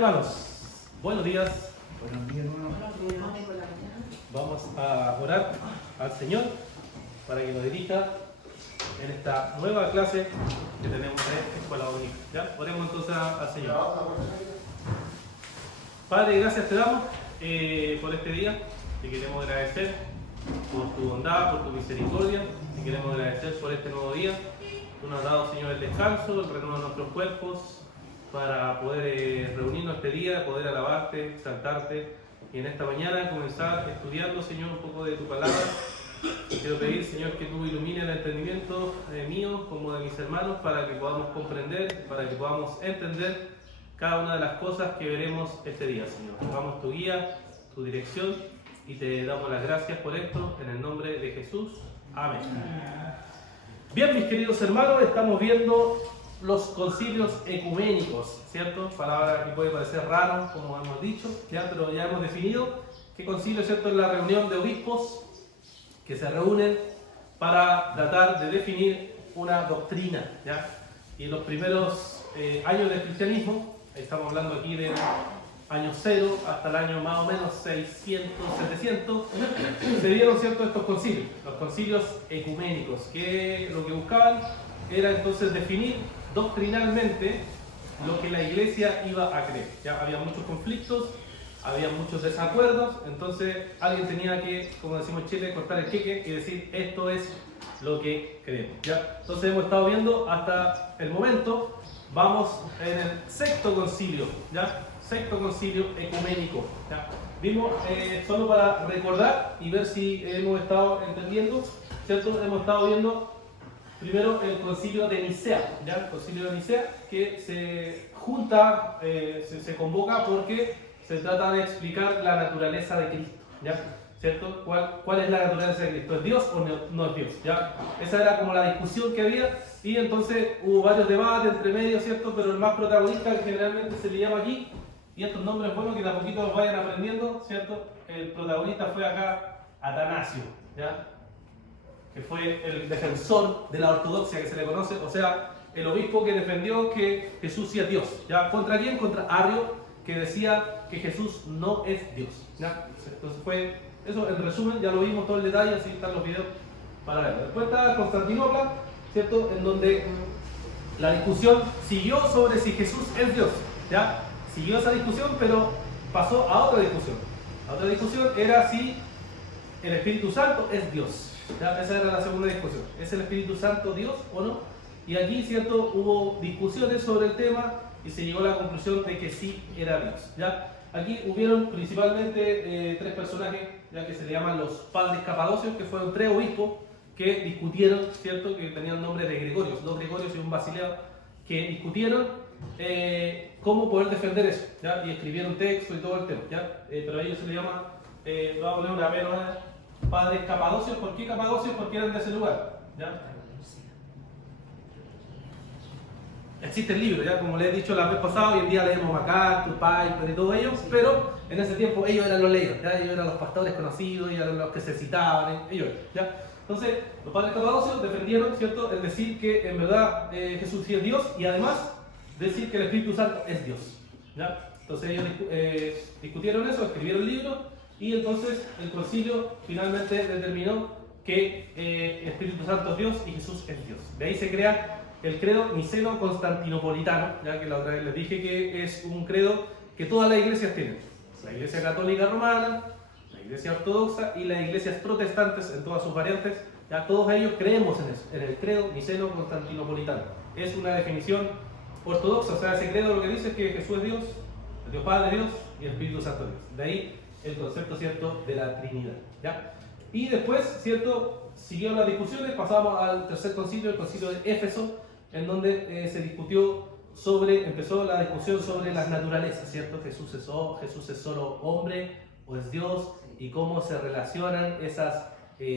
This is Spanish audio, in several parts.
hermanos, buenos días. Buenos días, hermano. Vamos a orar al Señor para que nos dirija en esta nueva clase que tenemos en Escuela Dominical. ¿Ya? Oremos entonces al Señor. Padre, gracias te damos por este día. Te queremos agradecer por tu bondad, por tu misericordia. Te queremos agradecer por este nuevo día. Tú nos has dado, Señor, el descanso, el renuevo de nuestros cuerpos, para poder reunirnos este día, poder alabarte, exaltarte y en esta mañana comenzar estudiando, Señor, un poco de tu palabra. Quiero pedir, Señor, que tú ilumines el entendimiento mío como de mis hermanos para que podamos comprender, para que podamos entender cada una de las cosas que veremos este día, Señor. Tomamos tu guía, tu dirección y te damos las gracias por esto en el nombre de Jesús. Amén. Bien, mis queridos hermanos, estamos viendo los concilios ecuménicos, ¿cierto? Palabra que puede parecer raro, como hemos dicho, ¿ya? Pero ya hemos definido que concilio, ¿cierto? Es la reunión de obispos que se reúnen para tratar de definir una doctrina, ¿ya? Y en los primeros años del cristianismo, estamos hablando aquí del año 0 hasta el año más o menos 600, 700, se dieron, ¿cierto?, estos concilios, los concilios ecuménicos, que lo que buscaban era entonces definir doctrinalmente lo que la iglesia iba a creer. Ya había muchos conflictos, había muchos desacuerdos, entonces alguien tenía que, como decimos en Chile, cortar el queque y decir esto es lo que creemos. ¿Ya? Entonces hemos estado viendo hasta el momento, vamos en el sexto concilio, ¿ya? Sexto concilio ecuménico. ¿Ya? Vimos, solo para recordar y ver si hemos estado entendiendo, ¿cierto? Hemos estado viendo primero el concilio de Nicea, ¿ya? El concilio de Nicea que se junta, se convoca porque se trata de explicar la naturaleza de Cristo, ¿ya? ¿Cierto? ¿Cuál es la naturaleza de Cristo? ¿Es Dios o no es Dios? ¿Ya? Esa era como la discusión que había y entonces hubo varios debates entre medio, ¿cierto? Pero el más protagonista, que generalmente se le llama aquí, y estos nombres buenos que de a poquito los vayan aprendiendo, ¿cierto? El protagonista fue acá Atanasio, ¿ya? Que fue el defensor de la ortodoxia que se le conoce, o sea, el obispo que defendió que Jesús sí es Dios. ¿Ya? ¿Contra quién? Contra Arrio, que decía que Jesús no es Dios. ¿Ya? Entonces fue eso, en resumen, ya lo vimos todo el detalle, así están los videos para verlo. Después está Constantinopla, ¿cierto? En donde la discusión siguió sobre si Jesús es Dios. ¿Ya? Siguió esa discusión, pero pasó a otra discusión. La otra discusión era si el Espíritu Santo es Dios. ¿Ya? Esa era la segunda discusión. ¿Es el Espíritu Santo Dios o no? Y aquí, ¿cierto?, hubo discusiones sobre el tema y se llegó a la conclusión de que sí era Dios. ¿Ya? Aquí hubieron principalmente tres personajes, ya que se le llaman los padres capadocios, que fueron tres obispos que discutieron, ¿cierto?, que tenían nombre de Gregorios, dos Gregorios y un Basileo, que discutieron cómo poder defender eso, ¿ya? Y escribieron texto y todo el tema, ¿ya? Pero a ellos se le llama, vamos a poner una menos, padres capadocios. ¿Por qué capadocios? Porque eran de ese lugar, ¿ya? Existe el libro, ya como les he dicho la vez pasada, hoy en día leemos MacArthur, Piper y todos ellos, pero en ese tiempo ellos eran los leídos, ¿ya? Ellos eran los pastores conocidos, ellos eran los que se citaban, ellos, ¿ya? Entonces, los padres capadocios defendieron, ¿cierto?, el decir que en verdad Jesús sí es Dios y además decir que el Espíritu Santo es Dios, ¿ya? Entonces ellos discutieron eso, escribieron libros y entonces el concilio finalmente determinó que el Espíritu Santo es Dios y Jesús es Dios. De ahí se crea el credo niceno-constantinopolitano, ya que la otra vez les dije que es un credo que todas las iglesias tienen. La iglesia católica romana, la iglesia ortodoxa y las iglesias protestantes en todas sus variantes, ya todos ellos creemos en eso, en el credo niceno-constantinopolitano. Es una definición ortodoxa, o sea, ese credo lo que dice es que Jesús es Dios, el Dios Padre Dios y el Espíritu Santo Dios. De ahí el concepto, ¿cierto?, de la Trinidad, ¿ya? Y después, ¿cierto?, siguieron las discusiones, pasamos al tercer concilio, el concilio de Éfeso, en donde se discutió empezó la discusión sobre las naturalezas, ¿cierto? Jesús es solo hombre o es Dios y cómo se relacionan esas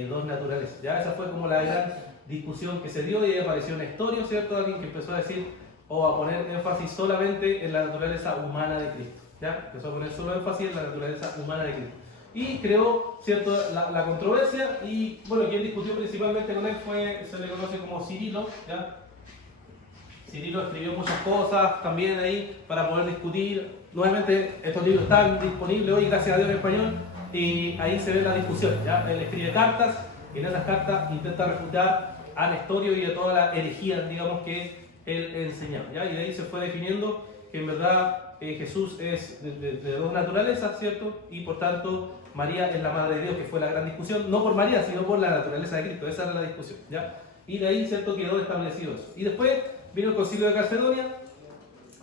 dos naturalezas, ¿ya? Esa fue como la gran discusión que se dio y ahí apareció Nestorio, ¿cierto? Alguien que empezó a decir o a poner énfasis solamente en la naturaleza humana de Cristo, ¿ya? Empezó a poner solo énfasis en la naturaleza humana de Cristo. Y creó, ¿cierto?, la controversia y, bueno, quien discutió principalmente con él se le conoce como Cirilo, ¿ya? Cirilo escribió muchas cosas también ahí para poder discutir nuevamente estos libros están disponibles hoy, gracias a Dios, en español, y ahí se ve la discusión, ¿ya? Él escribe cartas y en esas cartas intenta refutar a Nestorio y a toda la herejía, digamos, que él enseñaba, ¿ya? Y de ahí se fue definiendo que en verdad Jesús es de dos naturalezas, ¿cierto? Y por tanto María es la madre de Dios, que fue la gran discusión, no por María, sino por la naturaleza de Cristo, esa era la discusión, ¿ya? Y de ahí, ¿cierto?, quedó establecido eso. Y después vino el Concilio de Calcedonia,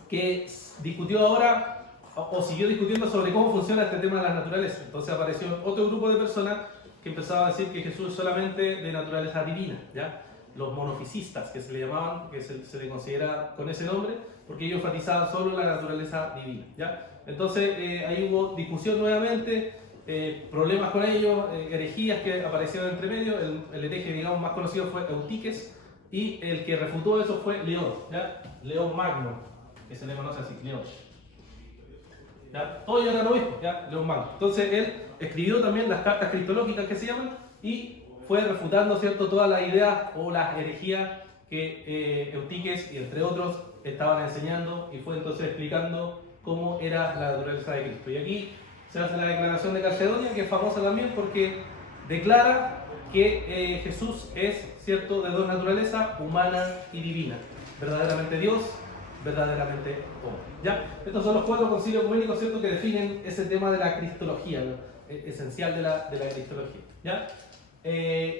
que discutió ahora, o siguió discutiendo sobre cómo funciona este tema de las naturalezas. Entonces apareció otro grupo de personas que empezaba a decir que Jesús es solamente de naturaleza divina, ¿ya? Los monofisistas, que se le llamaban, que se le considera con ese nombre, porque ellos enfatizaban solo la naturaleza divina, ¿ya? Entonces ahí hubo discusión nuevamente, problemas con ellos, herejías que aparecieron entre medio. El hereje, digamos, más conocido fue Eutiques, y el que refutó eso fue León, ¿ya? León Magno, que se le conoce así, León. ¿Ya? Todos ya eran obispos, ¿ya? León Magno. Entonces él escribió también las cartas cristológicas que se llaman, y fue refutando, ¿cierto?, todas las ideas o las herejías que Eutiques y entre otros estaban enseñando, y fue entonces explicando cómo era la naturaleza de Cristo. Y aquí se hace la declaración de Calcedonia, que es famosa también porque declara que Jesús es, ¿cierto?, de dos naturalezas, humana y divina, verdaderamente Dios, verdaderamente hombre, ¿ya? Estos son los 4 concilios ecuménicos, ¿cierto?, que definen ese tema de la cristología, ¿no?, esencial de la cristología, ¿ya?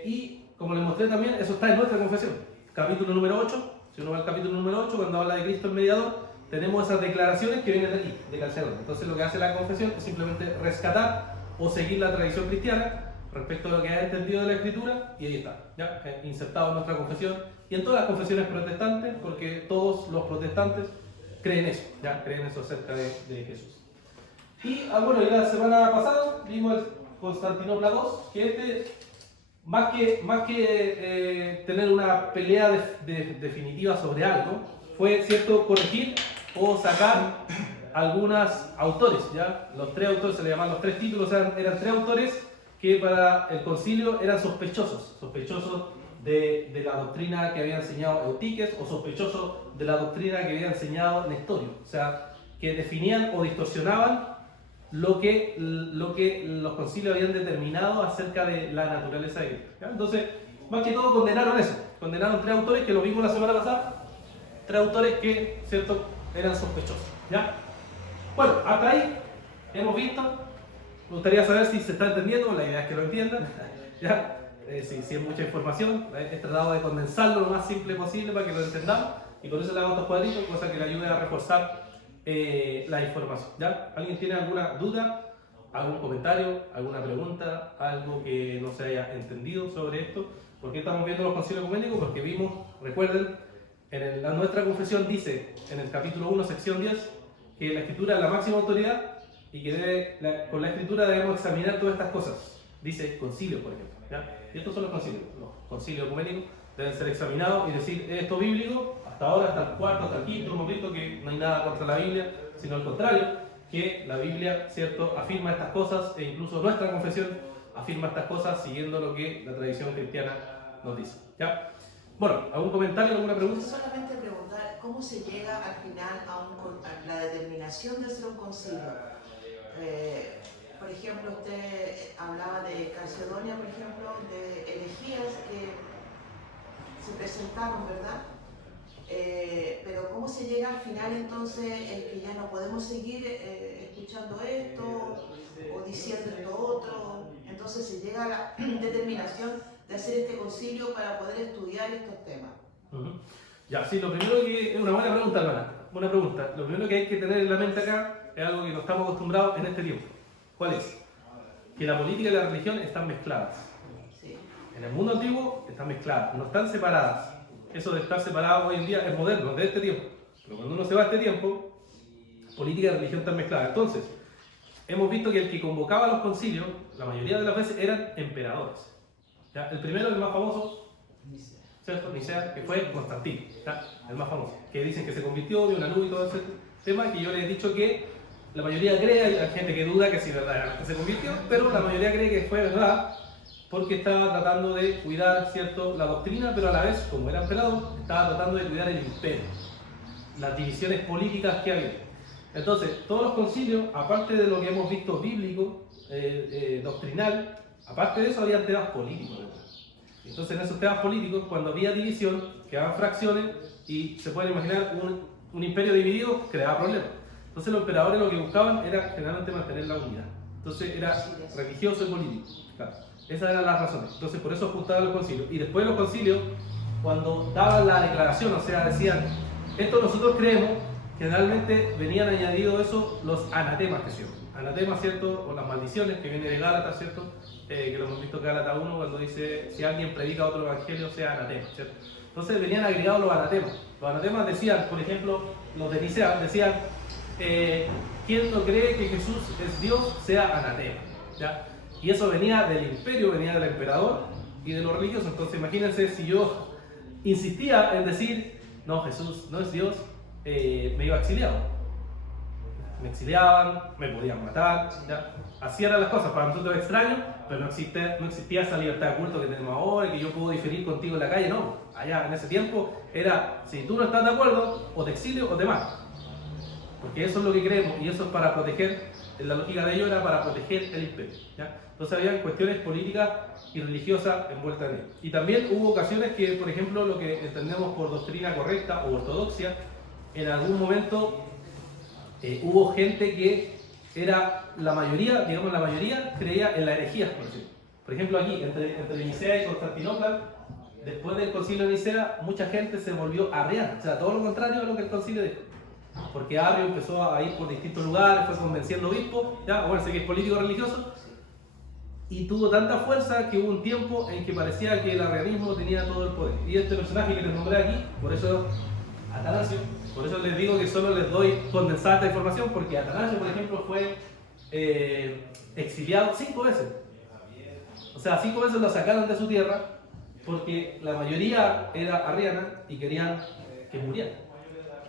Y como les mostré también, eso está en nuestra confesión, capítulo número 8. Si uno va al capítulo número 8, cuando habla de Cristo el mediador, tenemos esas declaraciones que vienen de aquí, de Calcedonia. Entonces lo que hace la confesión es simplemente rescatar o seguir la tradición cristiana respecto a lo que ha entendido de la Escritura, y ahí está, ¿ya? Insertado en nuestra confesión y en todas las confesiones protestantes, porque todos los protestantes creen eso, ¿ya? Creen eso acerca de Jesús. Y bueno, ya la semana pasada vimos el Constantinopla II, que más que tener una pelea definitiva sobre algo, fue, ¿cierto?, corregir o sacar algunos autores, ¿ya? Los 3 autores, se le llaman los 3 títulos, eran 3 autores que para el concilio eran sospechosos de la doctrina que había enseñado Eutiques, o sospechosos de la doctrina que había enseñado Nestorio, o sea, que definían o distorsionaban lo que los concilios habían determinado acerca de la naturaleza de Cristo, ¿ya? Entonces, más que todo condenaron eso, condenaron 3 autores que lo vimos la semana pasada, 3 autores que, ¿cierto?, eran sospechosos, ¿ya? Bueno, hasta ahí hemos visto. Me gustaría saber si se está entendiendo, la idea es que lo entiendan, ¿ya? Si es mucha información, he tratado de condensarlo lo más simple posible para que lo entendamos, y por eso le hago estos cuadritos, cosa que le ayude a reforzar la información, ¿ya? ¿Alguien tiene alguna duda, algún comentario, alguna pregunta, algo que no se haya entendido sobre esto? ¿Por qué estamos viendo los concilios ecuménicos? Porque vimos, recuerden, nuestra confesión dice en el capítulo 1, sección 10, que la Escritura es la máxima autoridad y que con la Escritura debemos examinar todas estas cosas. Dice concilio, por ejemplo, ¿ya? Y estos son los concilios ecuménicos deben ser examinados y decir, ¿es esto bíblico? Hasta ahora, hasta el cuarto, hasta el quinto, hemos visto que no hay nada contra la Biblia, sino al contrario, que la Biblia, ¿cierto?, afirma estas cosas, e incluso nuestra confesión afirma estas cosas siguiendo lo que la tradición cristiana nos dice, ¿ya? Bueno, ¿algún comentario, alguna pregunta? Solamente preguntar, ¿cómo se llega al final a la determinación de hacer un concilio? Por ejemplo, usted hablaba de Calcedonia, por ejemplo, de herejías que se presentaron, ¿verdad? Pero ¿cómo se llega al final entonces en que ya no podemos seguir escuchando esto o diciendo esto otro? Entonces se llega a la determinación de hacer este concilio para poder estudiar estos temas. Ya, sí, lo primero que... Es una buena pregunta, hermana. Buena pregunta. Lo primero que hay que tener en la mente acá es algo que no estamos acostumbrados en este tiempo. ¿Cuál es? Que la política y la religión están mezcladas. Sí. En el mundo antiguo están mezcladas, no están separadas. Eso de estar separados hoy en día es moderno, de este tiempo. Pero cuando uno se va a este tiempo, política y religión están mezcladas. Entonces, hemos visto que el que convocaba los concilios, la mayoría de las veces eran emperadores. ¿Ya? El primero, el más famoso, ¿cierto? Nicea, que fue Constantino, ¿ya? El más famoso. Que dicen que se convirtió, vio una luz y todo ese tema, que yo les he dicho que la mayoría cree, hay gente que duda que si verdaderamente se convirtió, pero la mayoría cree que fue verdad, porque estaba tratando de cuidar, ¿cierto?, la doctrina, pero a la vez, como era emperador, estaba tratando de cuidar el imperio, las divisiones políticas que había. Entonces, todos los concilios, aparte de lo que hemos visto bíblico, doctrinal, aparte de eso había temas políticos. Entonces, en esos temas políticos, cuando había división, quedaban fracciones y se pueden imaginar un imperio dividido creaba problemas. Entonces, los emperadores lo que buscaban era generalmente mantener la unidad. Entonces, era religioso y político. Claro. Esas eran las razones. Entonces, por eso juntaban los concilios. Y después de los concilios, cuando daban la declaración, o sea, decían, esto nosotros creemos, generalmente venían añadidos eso los anatemas que se llaman. Anatemas, ¿cierto? O las maldiciones que viene de Gálatas, ¿cierto? Que lo hemos visto en Gálatas 1 cuando dice, si alguien predica otro evangelio, sea anatema, ¿cierto? Entonces venían agregados los anatemas. Los anatemas decían, por ejemplo, los de Nicea, decían, quien no cree que Jesús es Dios, sea anatema, ¿ya? Y eso venía del imperio, venía del emperador y de los religiosos. Entonces imagínense si yo insistía en decir, no, Jesús no es Dios, me iba exiliado. Me exiliaban, me podían matar, ¿ya? Así eran las cosas, para nosotros es extraño, pero no existía esa libertad de culto que tenemos ahora, que yo puedo diferir contigo en la calle, no. Allá en ese tiempo era, si tú no estás de acuerdo, o te exilio o te mato. Porque eso es lo que creemos, y eso es para proteger, la lógica de ello era para proteger el imperio, ¿ya? Entonces había cuestiones políticas y religiosas envueltas en ello. Y también hubo ocasiones que, por ejemplo, lo que entendemos por doctrina correcta o ortodoxia, en algún momento hubo gente que era la mayoría, digamos la mayoría, creía en la herejía, por ejemplo aquí, entre Nicea y Constantinopla, después del concilio de Nicea, mucha gente se volvió arriana, o sea, todo lo contrario a lo que el concilio dijo. Porque Arrio empezó a ir por distintos lugares, fue convenciendo obispos, ya, bueno, sé que es político religioso, y tuvo tanta fuerza que hubo un tiempo en que parecía que el arrianismo tenía todo el poder. Y este personaje que les nombré aquí, por eso Atanasio, por eso les digo que solo les doy condensada esta información, porque Atanasio, por ejemplo, fue exiliado 5 veces. O sea, 5 veces lo sacaron de su tierra porque la mayoría era arriana y querían que muriera.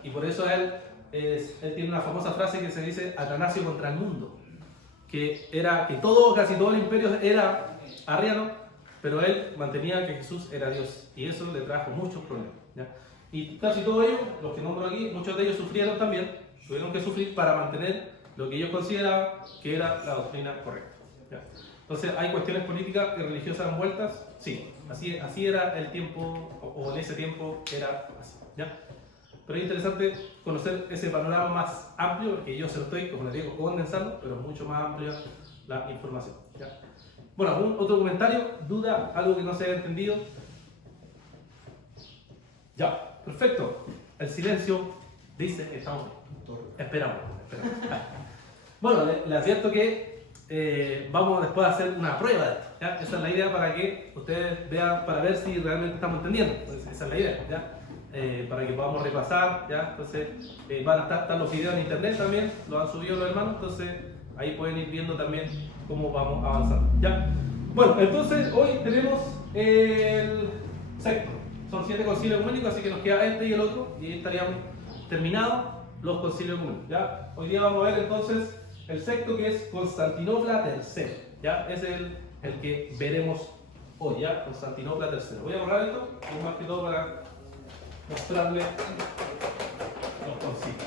Y por eso él tiene una famosa frase que se dice Atanasio contra el mundo, que era que casi todo el imperio era arriano, pero él mantenía que Jesús era Dios, y eso le trajo muchos problemas, ¿ya? Y casi todos ellos, los que nombro aquí, muchos de ellos sufrieron también, tuvieron que sufrir para mantener lo que ellos consideraban que era la doctrina correcta, ¿ya? Entonces, ¿hay cuestiones políticas y religiosas envueltas? Sí, así era el tiempo, o en ese tiempo era así, ¿ya? Pero es interesante conocer ese panorama más amplio, porque yo se lo estoy, como les digo, condensando, pero mucho más amplia la información, ¿ya? Bueno, ¿algún otro comentario? ¿Duda? ¿Algo que no se haya entendido? Ya, perfecto. El silencio dice, estamos bien. Esperamos. Bueno, les advierto que vamos después a hacer una prueba de esto, ¿ya? Esa es la idea para que ustedes vean, para ver si realmente estamos entendiendo. Entonces, esa es la idea, ¿ya? Para que podamos repasar, ¿ya? Entonces, van a estar los videos en internet también, los han subido los hermanos, entonces ahí pueden ir viendo también cómo vamos avanzando, ¿ya? Bueno, entonces hoy tenemos el sexto. Son 7 concilios ecuménicos, así que nos queda este y el otro, y ahí estaríamos terminados los concilios ecuménicos, ¿ya? Hoy día vamos a ver entonces el sexto, que es Constantinopla III, ¿ya? Es el que veremos hoy, ¿ya? Constantinopla III. Voy a borrar esto, más que todo para mostrarle los concilios.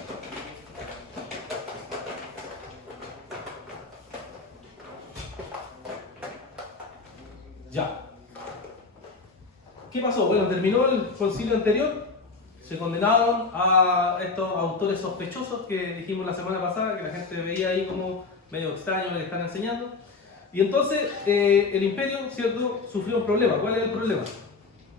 Ya. ¿Qué pasó? Bueno, terminó el concilio anterior, se condenaron a estos autores sospechosos que dijimos la semana pasada, que la gente veía ahí como medio extraño lo que están enseñando. Y entonces el imperio, ¿cierto?, sufrió un problema. ¿Cuál es el problema?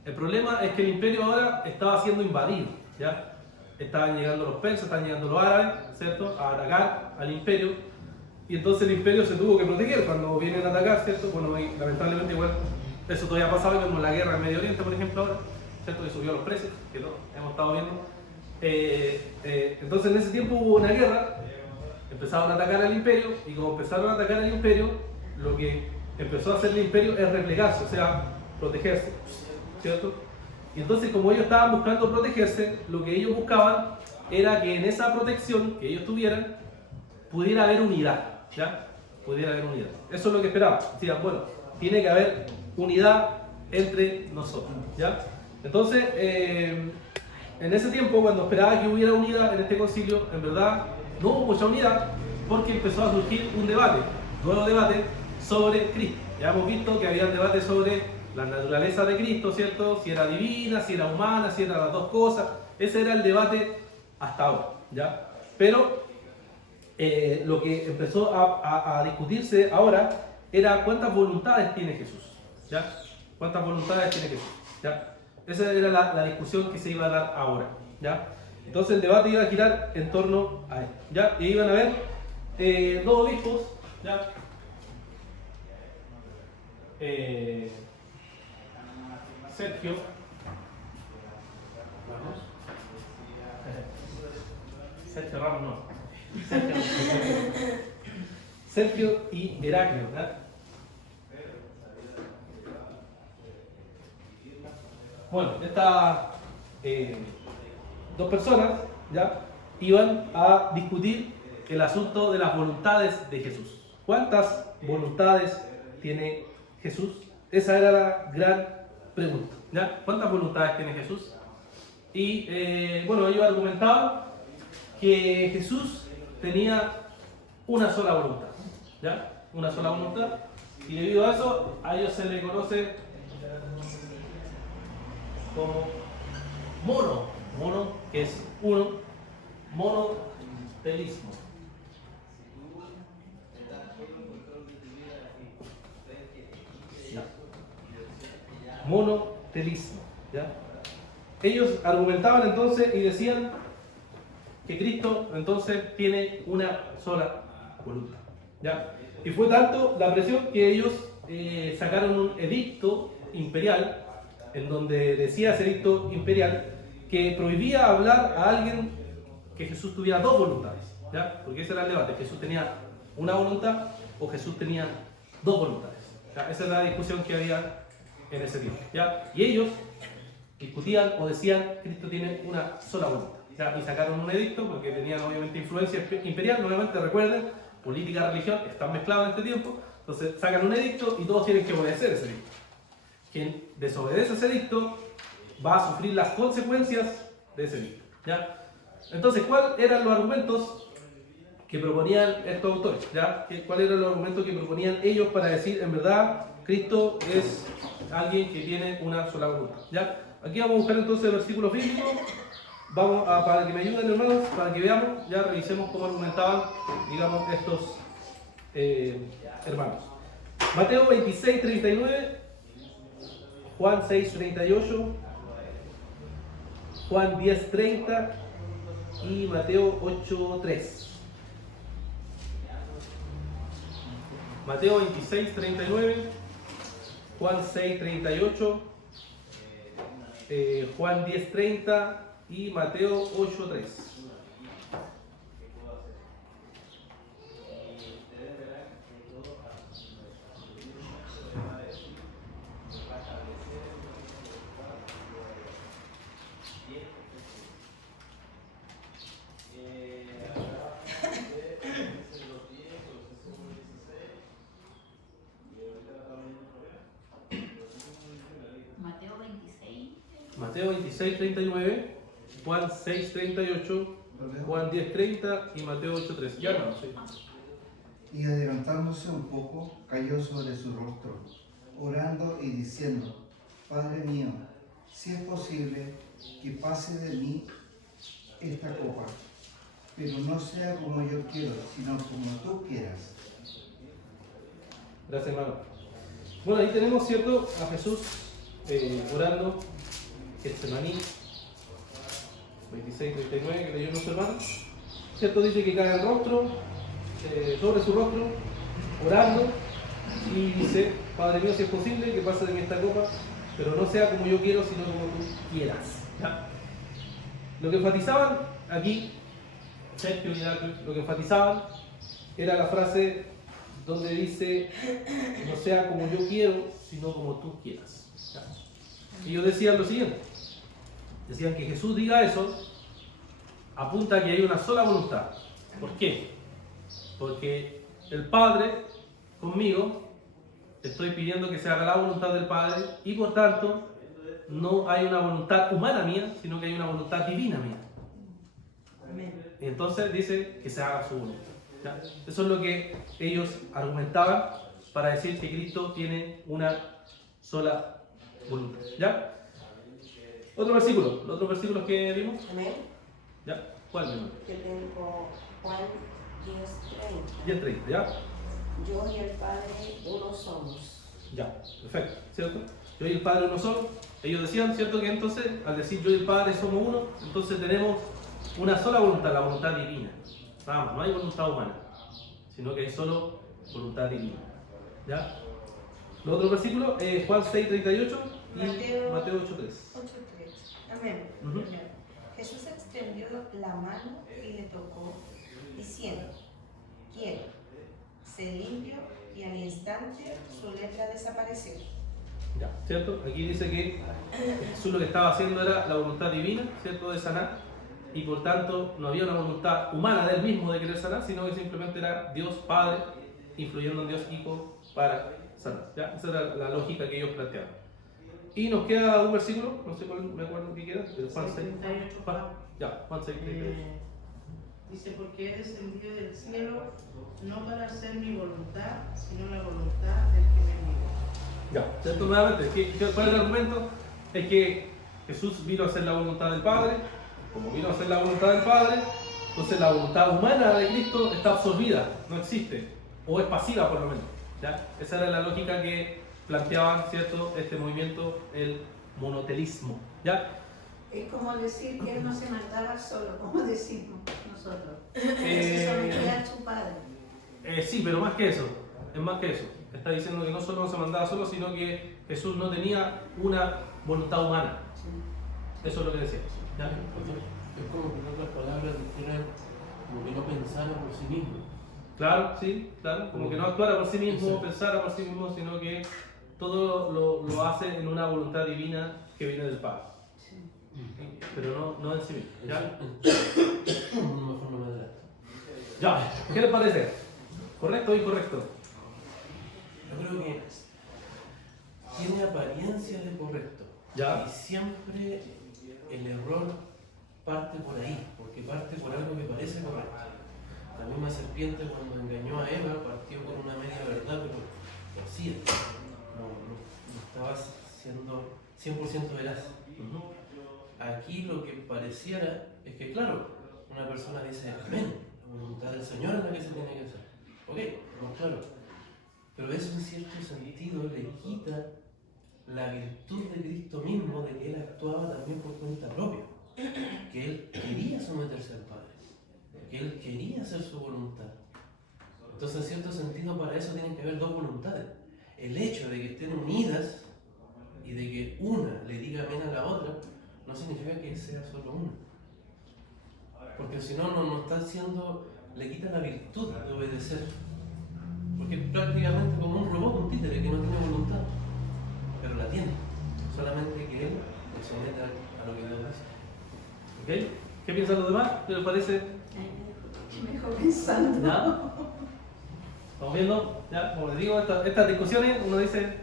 El problema es que el imperio ahora estaba siendo invadido, ¿ya? Estaban llegando los persas, estaban llegando los árabes, ¿cierto?, a atacar al imperio. Y entonces el imperio se tuvo que proteger cuando vienen a atacar, ¿cierto? Bueno, y lamentablemente igual eso todavía ha pasado, como la guerra en Medio Oriente, por ejemplo, ahora, ¿cierto? Que subió los precios, que lo hemos estado viendo. Entonces en ese tiempo hubo una guerra, empezaron a atacar al imperio, y como empezaron a atacar al imperio, lo que empezó a hacer el imperio es replegarse, o sea, protegerse, ¿cierto? Y entonces como ellos estaban buscando protegerse, lo que ellos buscaban era que en esa protección que ellos tuvieran, pudiera haber unidad, ¿ya? Pudiera haber unidad. Eso es lo que esperaban. Decían, bueno, tiene que haber unidad entre nosotros, ¿ya? Entonces, en ese tiempo, cuando esperaba que hubiera unidad en este concilio, en verdad no hubo mucha unidad porque empezó a surgir un debate, nuevo debate sobre Cristo. Ya hemos visto que había debate sobre la naturaleza de Cristo, ¿cierto? Si era divina, si era humana, si eran las dos cosas. Ese era el debate hasta ahora, ¿ya? Pero lo que empezó a discutirse ahora era cuántas voluntades tiene Jesús, ¿ya? ¿Cuántas voluntades tiene Jesús? ¿Ya? Esa era la discusión que se iba a dar ahora, ¿ya? Entonces el debate iba a girar en torno a esto, ¿ya? Y iban a haber dos obispos, ¿ya? Sergio, vamos. Sergio Ramos no. Sergio y Heraclio, ¿verdad? Bueno, estas dos personas ya iban a discutir el asunto de las voluntades de Jesús. ¿Cuántas voluntades tiene Jesús? Esa era la gran pregunta, ¿ya? ¿Cuántas voluntades tiene Jesús? Y bueno, ellos argumentaban que Jesús tenía una sola voluntad, ¿ya? Una sola voluntad, y debido a eso a ellos se le conoce como mono, que es uno, monotelismo. ¿Ya? Monotelismo, ¿ya? Ellos argumentaban entonces y decían que Cristo entonces tiene una sola voluntad, ¿ya? Y fue tanto la presión que ellos sacaron un edicto imperial, en donde decía ese edicto imperial que prohibía hablar a alguien que Jesús tuviera dos voluntades, ¿ya? Porque ese era el debate, Jesús tenía una voluntad o Jesús tenía dos voluntades, ¿ya? Esa es la discusión que había en ese tiempo, ¿ya? Y ellos discutían o decían Cristo tiene una sola voluntad, ¿ya? Y sacaron un edicto porque tenían obviamente influencia imperial. Nuevamente recuerden, política y religión están mezclados en este tiempo, entonces sacan un edicto y todos tienen que obedecer ese edicto. Quien desobedece ese edicto va a sufrir las consecuencias de ese edicto, ¿ya? Entonces, ¿cuáles eran los argumentos que proponían estos autores? ¿Ya? ¿Cuáles eran los argumentos que proponían ellos para decir, en verdad, Cristo es alguien que tiene una sola voluntad? ¿Ya? Aquí vamos a buscar entonces el versículo bíblico. Vamos a, para que me ayuden, hermanos, para que veamos, ya revisemos cómo argumentaban, digamos, estos hermanos. Mateo 26, 39, Juan 6, 38, Juan 10, 30 y Mateo 8, 3. Mateo 26, 39, Juan 6, 38, Juan 10, 30 y Mateo 8, 3. Mateo 26, 39, Juan 6, 38, Juan 10, 30 y Mateo 8, 3. Ya no, sí. Y adelantándose un poco, cayó sobre su rostro, orando y diciendo: Padre mío, si es posible, que pase de mí esta copa, pero no sea como yo quiero, sino como tú quieras. Gracias, hermano. Bueno, ahí tenemos, ¿cierto?, a Jesús orando, Getsemaní, 26, 39, que leyó nuestro hermano. ¿Cierto? Dice que cae el rostro, sobre su rostro, orando, y dice: Padre mío, si es posible, que pase de mí esta copa, pero no sea como yo quiero, sino como tú quieras. ¿Ya? Lo que enfatizaban aquí, Sergio y Heraclio, lo que enfatizaban era la frase donde dice: no sea como yo quiero, sino como tú quieras. ¿Ya? Y ellos decían lo siguiente: decían que Jesús diga eso apunta a que hay una sola voluntad. ¿Por qué? Porque el Padre conmigo estoy pidiendo que se haga la voluntad del Padre, y por tanto no hay una voluntad humana mía, sino que hay una voluntad divina mía. Amén. entonces dice que se haga su voluntad. ¿Ya? Eso es lo que ellos argumentaban para decir que Cristo tiene una sola voluntad. ¿Ya? Otro versículo, los otros versículos que vimos. Amén. ¿Ya? ¿Cuál vimos? Yo tengo Juan 10:30. 10:30, ¿ya? Yo y el Padre uno somos. Ya, perfecto, ¿cierto? Yo y el Padre uno son. Ellos decían, ¿cierto? Que entonces, al decir yo y el Padre somos uno, entonces tenemos una sola voluntad, la voluntad divina. Nada más, no hay voluntad humana, sino que hay solo voluntad divina. ¿Ya? Los otros versículos, Juan 6:38 y Mateo 8:3. 8:3. Amén. Ujú. Jesús extendió la mano y le tocó, diciendo, quiero. Se limpió y al instante su lepra desapareció. Ya, ¿cierto? Aquí dice que Jesús lo que estaba haciendo era la voluntad divina, ¿cierto? De sanar, y por tanto no había una voluntad humana de él mismo de querer sanar, sino que simplemente era Dios Padre influyendo en Dios Hijo para sanar. ¿Ya? Esa era la lógica que ellos planteaban. Y nos queda un versículo, no sé cuál me acuerdo que queda, el Juan 6. 38. Juan 6:38. Dice, porque he descendido del cielo no para hacer mi voluntad, sino la voluntad del que me envió. Ya, ¿cierto? Nuevamente, ¿cuál es el argumento? Es que Jesús vino a hacer la voluntad del Padre. Como vino a hacer la voluntad del Padre, entonces la voluntad humana de Cristo está absorbida, no existe, o es pasiva por lo menos. ¿Ya? Esa era la lógica que planteaban, ¿cierto? Este movimiento, el monotelismo. ¿Ya? Es como decir que él no se mandaba solo, como decimos nosotros. Eh, Se sometía a su padre. Sí, pero más que eso, es más que eso. Está diciendo que no solo no se mandaba solo, sino que Jesús no tenía una voluntad humana. Eso es lo que decía. ¿Ya? Es como que en otras palabras dijeran como que no pensara por sí mismo. Claro, sí, claro. Como que no actuara por sí mismo, pensara por sí mismo, sino que todo lo hace en una voluntad divina que viene del Padre. Pero no en sí mismo. ¿Ya? Mejor no me adelanto. Ya, ¿qué les parece? ¿Correcto o incorrecto? Yo creo que tiene apariencia de correcto. Ya. Y siempre el error parte por ahí, porque parte por algo que parece correcto. La misma serpiente cuando engañó a Eva partió por una media verdad, pero torcida. No estaba siendo 100% veraz. Aquí lo que pareciera es que, claro, una persona dice, amén, la voluntad del Señor es la que se tiene que hacer. Ok, no, claro. Pero eso en cierto sentido le quita la virtud de Cristo mismo de que Él actuaba también por cuenta propia. Que Él quería someterse al Padre. Que Él quería hacer su voluntad. Entonces, en cierto sentido, para eso tienen que haber dos voluntades. El hecho de que estén unidas y de que una le diga amén a la otra, no significa que sea solo una. Porque si no, no está haciendo, le quita la virtud de obedecer. Porque es prácticamente como un robot, un títere que no tiene voluntad, pero la tiene. Solamente que él le somete a lo que Dios dice. ¿Ok? ¿Qué piensan los demás? ¿Qué les parece? Mejor pensando. ¿Ya? ¿Estamos viendo? ¿Ya? Como les digo, estas discusiones, uno dice,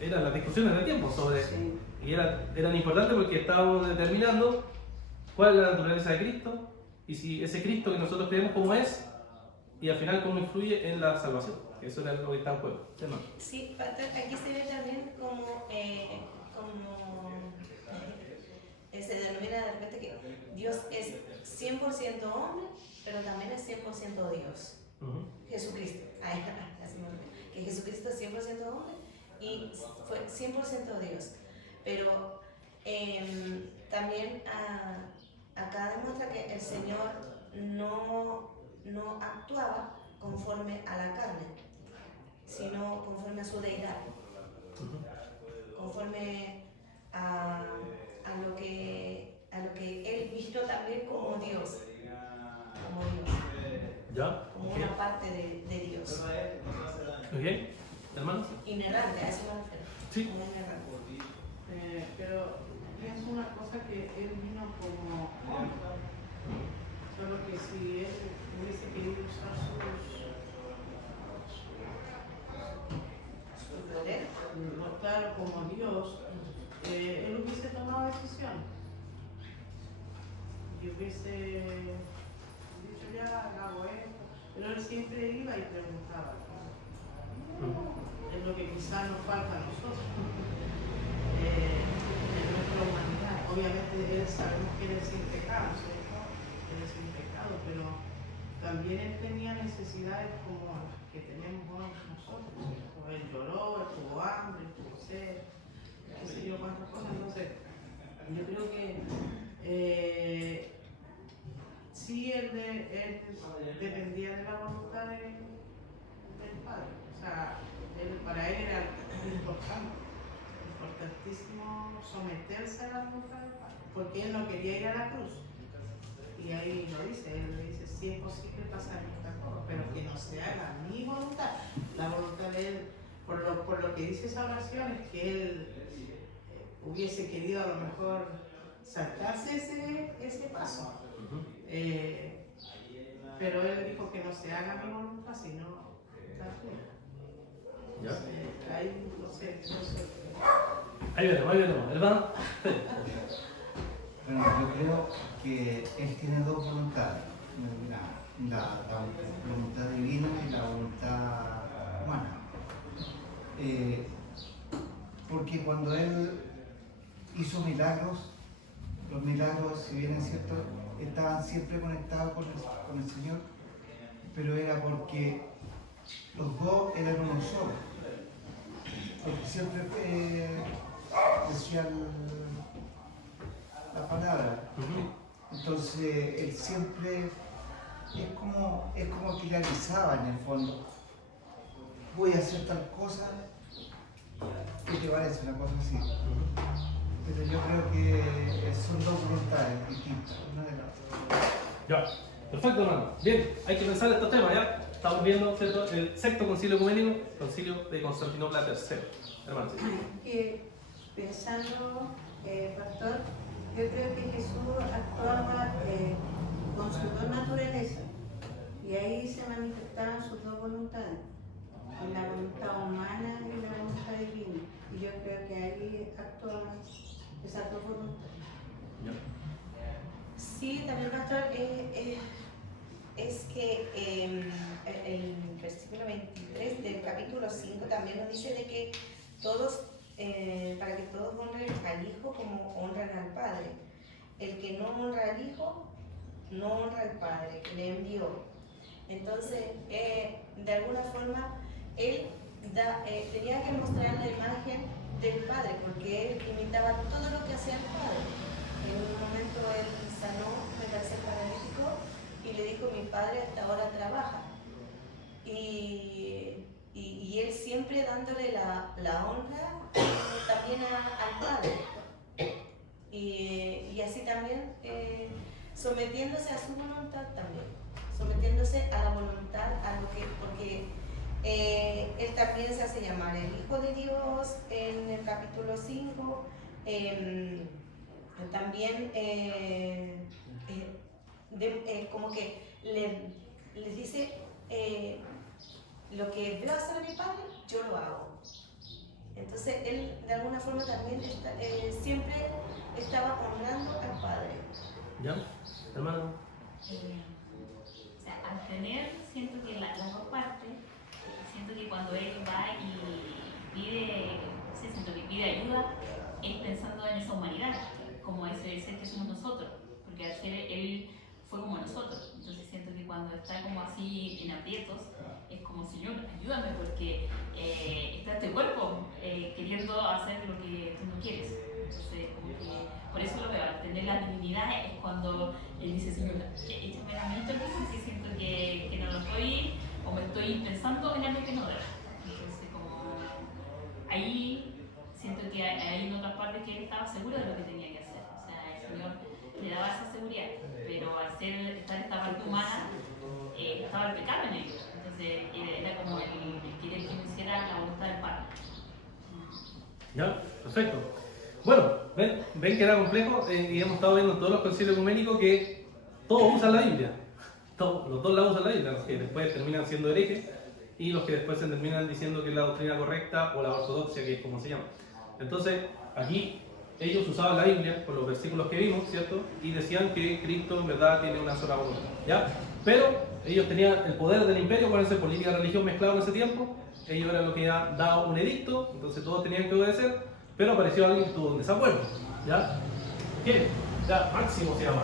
eran las discusiones del tiempo sobre... Sí. Y eran importantes porque estábamos determinando cuál es la naturaleza de Cristo y si ese Cristo que nosotros creemos cómo es y al final cómo influye en la salvación. Eso era lo que está en juego. ¿Sí, no? Sí, pastor, aquí se ve también como se denomina de repente que Dios es 100% hombre, pero también es 100% Dios. Jesucristo. Ay, así me olvidé. Que Jesucristo es 100% hombre y fue 100% Dios. Pero también acá demuestra que el Señor no actuaba conforme a la carne, sino conforme a su deidad, conforme a lo que Él vino también como Dios, ¿Ya? como ¿Ok? una parte de Dios. ¿Ok? ¿Hermanos? Inerrante, a eso me refiero. Sí. Como inerrante. Pero pienso una cosa que él vino como hombre. Solo que si él hubiese querido usar Su poder. claro, como Dios, él hubiese tomado decisión. y hubiese dicho ya hago esto, pero él siempre iba y preguntaba. Es lo que quizás nos falta a nosotros. En nuestra humanidad, obviamente él sabemos que él es sin pecado, ¿cierto? Él es sin pecado, pero también él tenía necesidades como las que tenemos nosotros, ¿cierto? Él lloró, él tuvo hambre, él tuvo sed, qué sé yo, cuántas cosas. Entonces, yo creo que sí, él dependía de la voluntad del Padre. O sea, para él era importantísimo someterse a la voluntad del Padre, porque él no quería ir a la cruz. Y ahí lo dice, él le dice, si es posible pasar esta cosa, pero que no se haga mi voluntad. La voluntad de él, por lo que dice esa oración, es que él hubiese querido a lo mejor saltarse ese paso. Pero él dijo que no se haga mi voluntad, sino la tuya. ¿Ya? Ahí no sé. Ahí veremos, ¿verdad? Bueno, yo creo que él tiene dos voluntades, la voluntad divina y la voluntad humana. Porque cuando él hizo milagros, los milagros, si bien es cierto, estaban siempre conectados con el Señor, pero era porque los dos eran uno solo. Porque siempre decían la palabra. Entonces, él siempre es como que realizaba en el fondo. Voy a hacer tal cosa, ¿qué te parece? Una cosa así. Pero yo creo que son dos voluntades distintas, una de la otra. Ya, perfecto, hermano. Bien, hay que pensar estos temas, ¿ya? Estamos viendo, ¿cierto?, el sexto concilio ecuménico, concilio de Constantinopla III. Hermano, sí. Que pensando, pastor, yo creo que Jesús actuaba con sus dos naturalezas y ahí se manifestaban sus dos voluntades, la voluntad humana y la voluntad divina. Y yo creo que ahí actuaban esas dos voluntades. Sí, también, pastor, es que el versículo 23 del capítulo 5 también nos dice de que todos, para que todos honren al Hijo como honran al Padre. El que no honra al Hijo, no honra al Padre que le envió. Entonces, de alguna forma, él tenía que mostrar la imagen del Padre, porque él imitaba todo lo que hacía el Padre. En un momento él sanó, me parece, paralítico, y le dijo, mi Padre hasta ahora trabaja. Y él siempre dándole la honra también al Padre. Y así también sometiéndose a su voluntad también, sometiéndose a la voluntad, porque él también se hace llamar el Hijo de Dios en el capítulo 5, también como que les dice, lo que veo hacer a mi Padre, yo lo hago. Entonces él de alguna forma también siempre estaba honrando al Padre. ¿Ya? Hermano. O sea, al tener, siento que las dos partes, siento que cuando él va y pide, no sé, siento que pide ayuda, es pensando en esa humanidad, como ese ser que somos nosotros, porque al ser él fue como nosotros. Entonces siento que cuando está como así en aprietos, es como, Señor, ayúdame, porque está este cuerpo queriendo hacer lo que tú no quieres. Entonces, como que por eso lo veo, al tener la divinidad es cuando él dice, Señor, échame la manito aquí, porque siento que no lo estoy, o me estoy pensando en algo que no debo. Entonces, como ahí siento que hay en otras partes que él estaba seguro de lo que tenía que hacer. O sea, el Señor le daba esa seguridad, pero al estar esta parte humana, estaba el pecado en ellos. Entonces, era como el querer que me hiciera la voluntad del Padre. Ya, perfecto. Bueno, ven que era complejo y hemos estado viendo en todos los concilios ecuménicos que todos usan la Biblia. Los dos lados usan la Biblia, los que después terminan siendo herejes y los que después se terminan diciendo que es la doctrina correcta o la ortodoxia, que es como se llama. Entonces, aquí ellos usaban la Biblia por los versículos que vimos, ¿cierto? Y decían que Cristo en verdad tiene una sola voluntad, ¿ya? Pero ellos tenían el poder del imperio, por eso política y religión mezclado en ese tiempo. Ellos eran los que habían dado un edicto, entonces todos tenían que obedecer, pero apareció alguien que tuvo un desacuerdo, ¿ya? ¿Quién? Ya, Máximo se llama.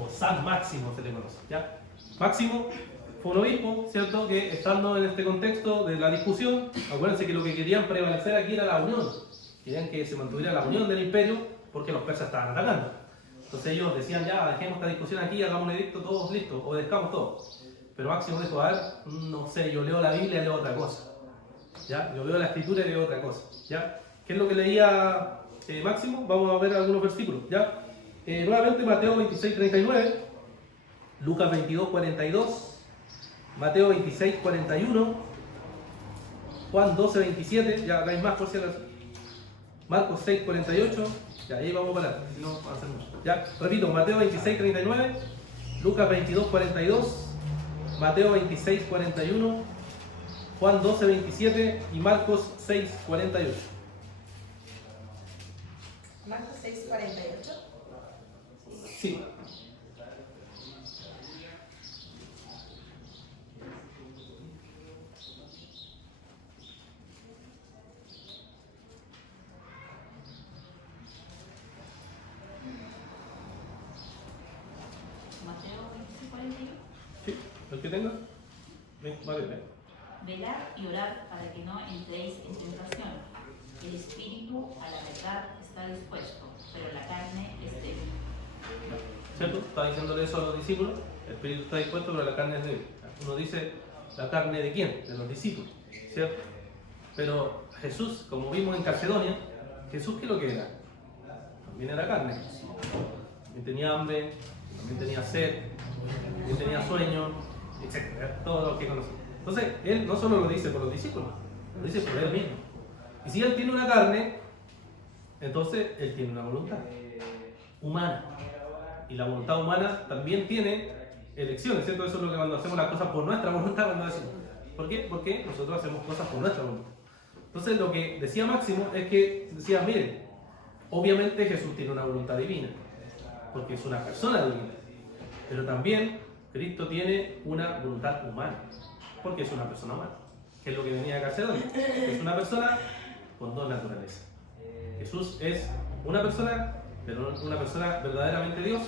O San Máximo se le conoce, ¿ya? Máximo fue un obispo, ¿cierto? Que estando en este contexto de la discusión, acuérdense que lo que querían prevalecer aquí era la unión. Querían que se mantuviera la unión del imperio porque los persas estaban atacando. Entonces ellos decían, ya, dejemos esta discusión aquí, hagamos un edicto, todos listos, obedezcamos todos. Pero Máximo dijo, a ver, no sé, yo leo la Biblia y leo otra cosa. ¿Ya? Yo leo la escritura y leo otra cosa. ¿Ya? ¿Qué es lo que leía Máximo? Vamos a ver algunos versículos. ¿Ya? Nuevamente Mateo 26:39, Lucas 22:42, Mateo 26:41, Juan 12:27, ya no hay más por si acaso. Marcos 6:48, ya ahí vamos a parar, si no va a hacer mucho. Ya, repito, Mateo 26:39, Lucas 22:42, Mateo 26:41, Juan 12:27 y Marcos 6:48. Marcos 6:48. Sí. Mateo 26:41. Sí, el que tenga. Ven, vale, ven. Velad y orad para que no entréis en tentación. El espíritu a la verdad está dispuesto, pero la carne es débil. ¿Cierto? Está diciéndole eso a los discípulos. El espíritu está dispuesto, pero la carne es débil. Uno dice, ¿la carne de quién? De los discípulos, ¿cierto? Pero Jesús, como vimos en Calcedonia, Jesús, ¿qué es lo que era? También era carne. También tenía hambre, también tenía sed, también tenía sueño, etc. Todo lo que conocemos. Entonces, Él no solo lo dice por los discípulos, lo dice por Él mismo. Y si Él tiene una carne, entonces Él tiene una voluntad humana. Y la voluntad humana también tiene elecciones, ¿cierto? Eso es lo que cuando hacemos las cosas por nuestra voluntad, cuando decimos. ¿Por qué? Porque nosotros hacemos cosas por nuestra voluntad. Entonces lo que decía Máximo es que decía, miren, obviamente Jesús tiene una voluntad divina, porque es una persona divina. Pero también Cristo tiene una voluntad humana, porque es una persona humana. Que es lo que venía de Calcedonia. Es una persona con dos naturalezas. Jesús es una persona, pero una persona verdaderamente Dios,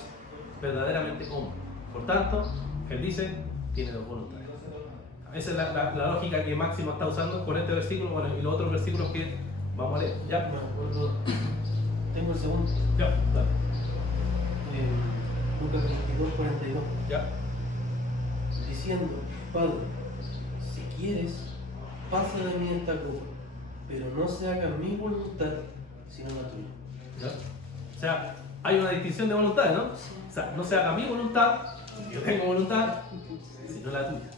verdaderamente hombre. Por tanto, Él dice, tiene dos voluntades. Esa es la lógica que Máximo está usando con este versículo, bueno, y los otros versículos que vamos a leer. ¿Ya? Me acuerdo. Tengo el segundo. Ya, dale. Lucas 22:42. Ya. Diciendo, Padre, si quieres, pasa de mí esta copa, pero no se haga mi voluntad, sino la tuya. ¿Ya? O sea, hay una distinción de voluntades, ¿no? O sea, no se haga mi voluntad, yo tengo voluntad, sino la tuya.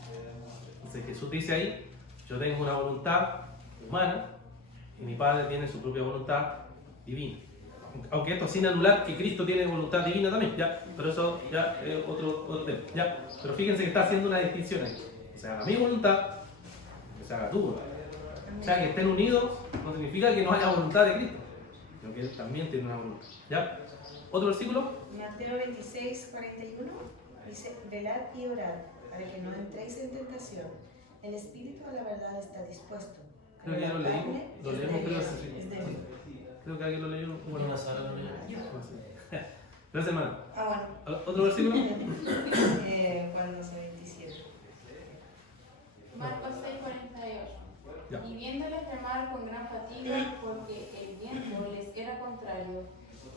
Entonces Jesús dice ahí, yo tengo una voluntad humana y mi Padre tiene su propia voluntad divina. Aunque esto sin anular que Cristo tiene voluntad divina también, ¿ya? Pero eso ya es otro tema, ¿ya? Pero fíjense que está haciendo una distinción ahí. Que se haga mi voluntad, que se haga tu voluntad. O sea, que estén unidos no significa que no haya voluntad de Cristo, sino que Él también tiene una voluntad, ¿ya? ¿Otro versículo? Mateo 26:41 dice, velad y orad para que no entréis en tentación. El espíritu a la verdad está dispuesto. Creo que ya lo leímos, pero es débil. creo que alguien lo leyó. Bueno, una sala no llega. Gracias, hermano. Ah, bueno. ¿Otro versículo? Juan 12:27. Marcos 6:48. Ya. Y viéndoles remar con gran fatiga, porque el viento les era contrario,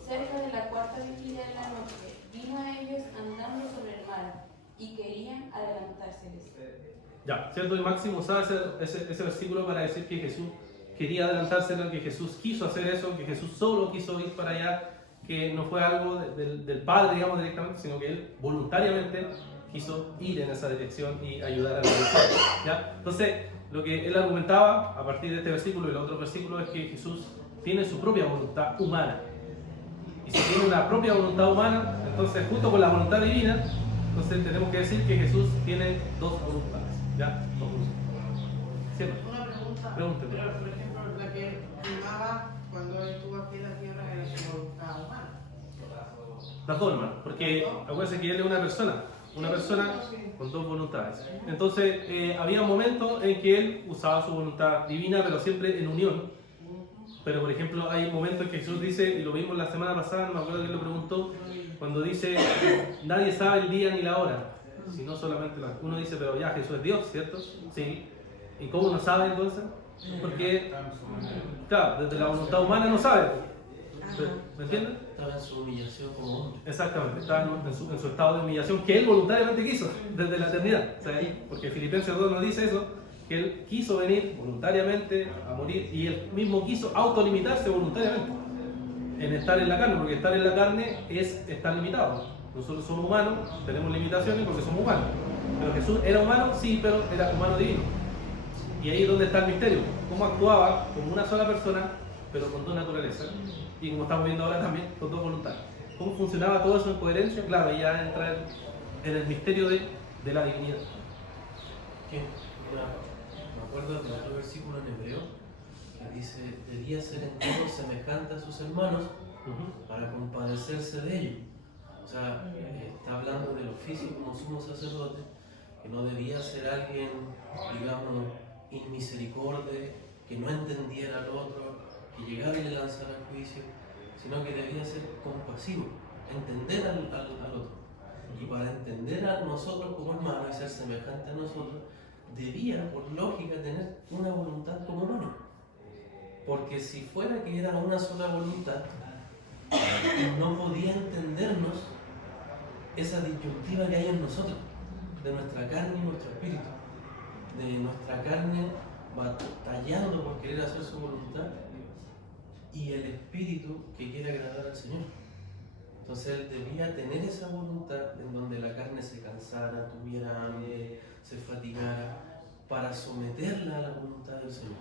cerca de la cuarta vigilia de la noche, vino a ellos andando sobre el mar, y querían adelantárseles. Ya, ¿cierto? Y Máximo usaba ese versículo para decir que Jesús quería adelantárselo, que Jesús quiso hacer eso, que Jesús solo quiso ir para allá, que no fue algo del Padre, digamos, directamente, sino que Él voluntariamente quiso ir en esa dirección y ayudar a la iglesia, ¿ya? Entonces, lo que Él argumentaba a partir de este versículo y el otro versículo es que Jesús tiene su propia voluntad humana. Y si tiene una propia voluntad humana, entonces junto con la voluntad divina, entonces tenemos que decir que Jesús tiene dos voluntades, ¿ya? Dos voluntades. ¿Cierto? Una pregunta. Pregúnteme. Pero, por ejemplo, la que primaba cuando él estuvo aquí en la tierra era su voluntad humana. Las dos, hermano, porque acuérdense que él es una persona con dos voluntades. Entonces, había momentos en que él usaba su voluntad divina, pero siempre en unión. Pero, por ejemplo, hay momentos en que Jesús dice, y lo vimos la semana pasada, no me acuerdo quién lo preguntó, cuando dice, nadie sabe el día ni la hora, sino solamente la... Uno dice, pero ya, Jesús es Dios, ¿cierto? Sí. ¿Y cómo no sabe entonces? Porque, claro, desde la voluntad humana no sabe. ¿Me entiendes? Estaba en su humillación como hombre. Exactamente, estaba en su estado de humillación que él voluntariamente quiso desde la eternidad. O sea, porque Filipenses 2 nos dice eso, que él quiso venir voluntariamente a morir y él mismo quiso autolimitarse voluntariamente en estar en la carne, porque estar en la carne es estar limitado. Nosotros somos humanos, tenemos limitaciones porque somos humanos. Pero Jesús era humano, sí, pero era humano divino. Y ahí es donde está el misterio, cómo actuaba como una sola persona, pero con dos naturalezas. Y como estamos viendo ahora también, con dos voluntades. ¿Cómo funcionaba todo eso en coherencia? Claro, y ya entra en el misterio de la divinidad. Que me acuerdo de otro versículo en hebreo que dice, debía ser en todo semejante a sus hermanos para compadecerse de ellos. O sea, está hablando del oficio como sumo sacerdote, que no debía ser alguien, digamos, inmisericorde, que no entendiera al otro, que llegara y le lanzara el juicio, sino que debía ser compasivo, entender al otro. Y para entender a nosotros como hermanos y ser semejante a nosotros, debía, por lógica, tener una voluntad como humano. Porque si fuera que era una sola voluntad, no podía entendernos esa disyuntiva que hay en nosotros, de nuestra carne y nuestro espíritu, de nuestra carne batallando por querer hacer su voluntad y el espíritu que quiere agradar al Señor. Entonces él debía tener esa voluntad en donde la carne se cansara, tuviera hambre, se fatigara, para someterla a la voluntad del Señor,